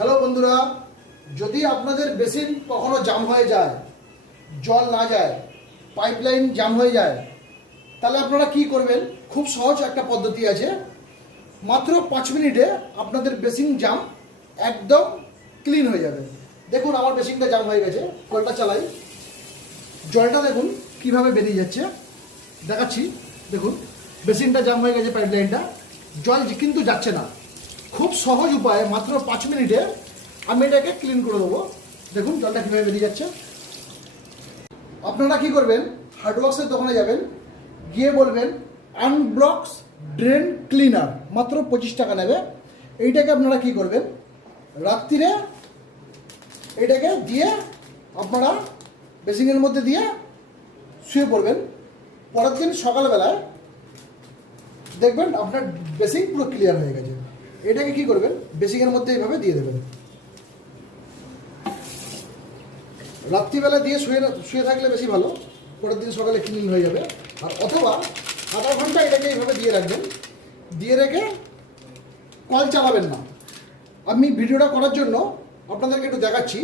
Hello বন্ধুরা, যদি আপনাদের বেসিন কখনো জাম হয়ে যায়, জল না যায়, পাইপলাইন জাম হয়ে যায়, তাহলে আপনারা কি করবেন? খুব সহজ একটা পদ্ধতি আছে। মাত্র 5 মিনিটে আপনাদের বেসিন জাম একদম ক্লিন হয়ে যাবে। দেখুন আমার বেসিনটা জাম হয়ে গেছে, কলটা চালাই, জলটা দেখুন কিভাবে বেরিয়ে যাচ্ছে, দেখাচ্ছি। দেখুন বেসিনটা জাম হয়ে গেছে, পাইপলাইনটা, জল কিন্তু যাচ্ছে না। খুব সহজ উপায়, মাত্র 5 মিনিটে আমি এটাকে ক্লিন করে দেবো। দেখুন জলটা কীভাবে বেরিয়ে যাচ্ছে। আপনারা কি করবেন? হার্ডওয়ার্কসের দোকানে যাবেন, গিয়ে বলবেন আনব্লকস ড্রেন ক্লিনার, মাত্র 25 টাকা নেবে। এইটাকে আপনারা কি করবেন? রাত্রিরে এইটাকে দিয়ে আপনারা বেসিনের মধ্যে দিয়ে শুয়ে পড়বেন। পরের দিন সকালবেলায় দেখবেন আপনার বেসিন পুরো ক্লিয়ার হয়ে গেছে। এটাকে কি করবেন? বেসিনের মধ্যে এইভাবে দিয়ে দেবেন। রাত্রিবেলা দিয়ে শুয়ে থাকলে বেশি ভালো, পরের দিন সকালে ক্লিন হয়ে যাবে। আর অথবা আধা ঘন্টা এটাকে এইভাবে দিয়ে রাখবেন, দিয়ে রেখে কল চালাবেন না। আমি ভিডিওটা করার জন্য আপনাদেরকে একটু দেখাচ্ছি।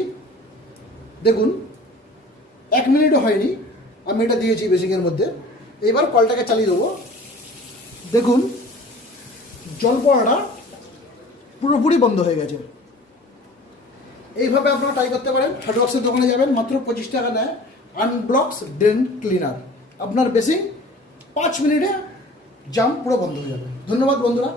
দেখুন 1 মিনিটও হয়নি আমি এটা দিয়েছি বেসিনের মধ্যে। এবার কলটাকে চালিয়ে দেবো। দেখুন জল পড়াটা পুরোপুরি বন্ধ হয়ে গেছে। এইভাবে আপনারা ট্রাই করতে পারেন। হার্ডওয়ার্কসের দোকানে যাবেন, মাত্র 25 টাকা নেয় আনব্লকস ড্রেন ক্লিনার। আপনার বেসিন 5 মিনিটে জাম পুরো বন্ধ হয়ে যাবে। ধন্যবাদ বন্ধুরা।